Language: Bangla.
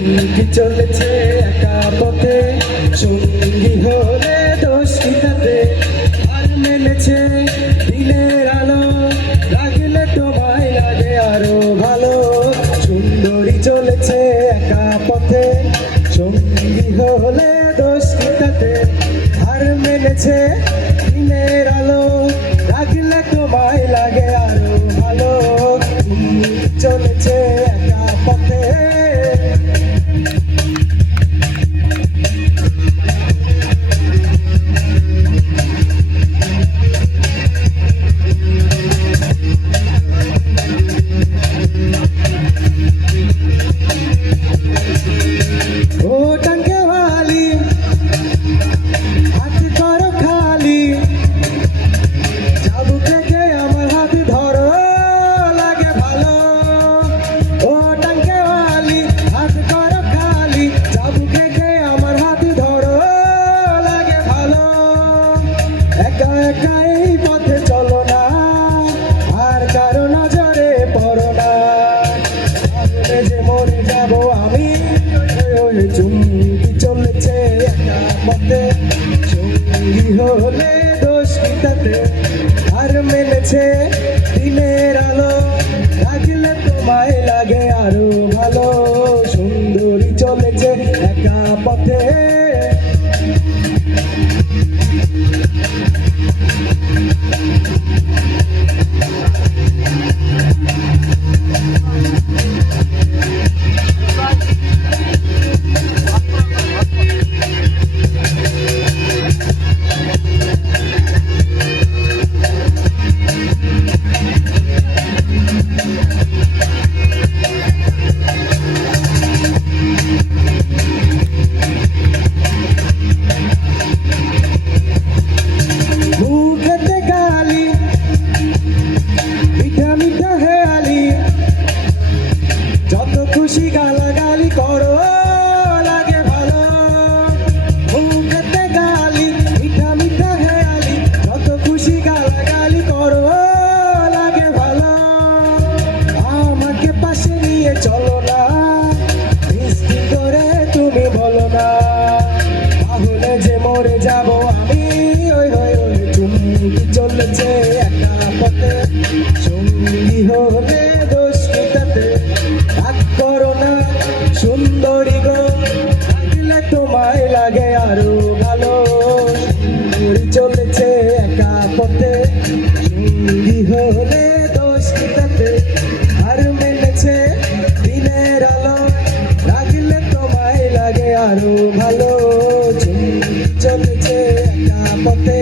কি চলেছে একা পথে, সঙ্গী হলে দোষ কি তাতে? আর মেলেছে দিনের আলো, লাগলে তোমায় লাগে আরো ভালো। সুন্দরী চলেছে একা পথে, সঙ্গী হলে দোষ কি তাতে? আর মেলেছে দিনের আলো, লাগলে তোমায় লাগে আরো ভালো। চলেছে একা পথে। ও টাঙ্গে वाली হাত করো খালি, চাবুক রেখে আমার হাত ধরো, লাগে ভালো। ও টাঙ্গে वाली হাত করো খালি, চাবুক রেখে আমার হাত ধরো, লাগে ভালো। একা একা এই পথে চলো না, আর কারো নজরে পড়ো না, তাহলে যে মরে যাবো আমি। চুমকি চলেছে একা পথে, সঙ্গী হলে দোষ কি তাতে? আর মেলেছে দিনের আলো, লাগলে তোমায় লাগে আরো ভালো। সুন্দরী চলেছে একা পথে। মুখেতে গালি, মিঠা মিঠা হেয়ালি, যত খুশি গালাগালি করো, লাগে ভালো। মুখেতে গালি, মিঠা মিঠা হেয়ালি, যত খুশি গালাগালি করো, লাগে ভালো। আমাকে পাশে নিয়ে চলো না, মিষ্টি করে তুমি বলো না, তাহলে যে মরে যাবো আমি। চুমকি চলেছে একা পথে, সঙ্গী হলে দোষ কি তাতে? রাগ করো না সুন্দরী গো, লাগলে তোমায় লাগে আরো ভালো। সুন্দরী চলেছে একা পথে, সঙ্গী হলে দোষ কি তাতে? আর মেলেছে দিনের আলো, লাগলে তোমায় লাগে আরো ভালো। চলেছে একা পথে।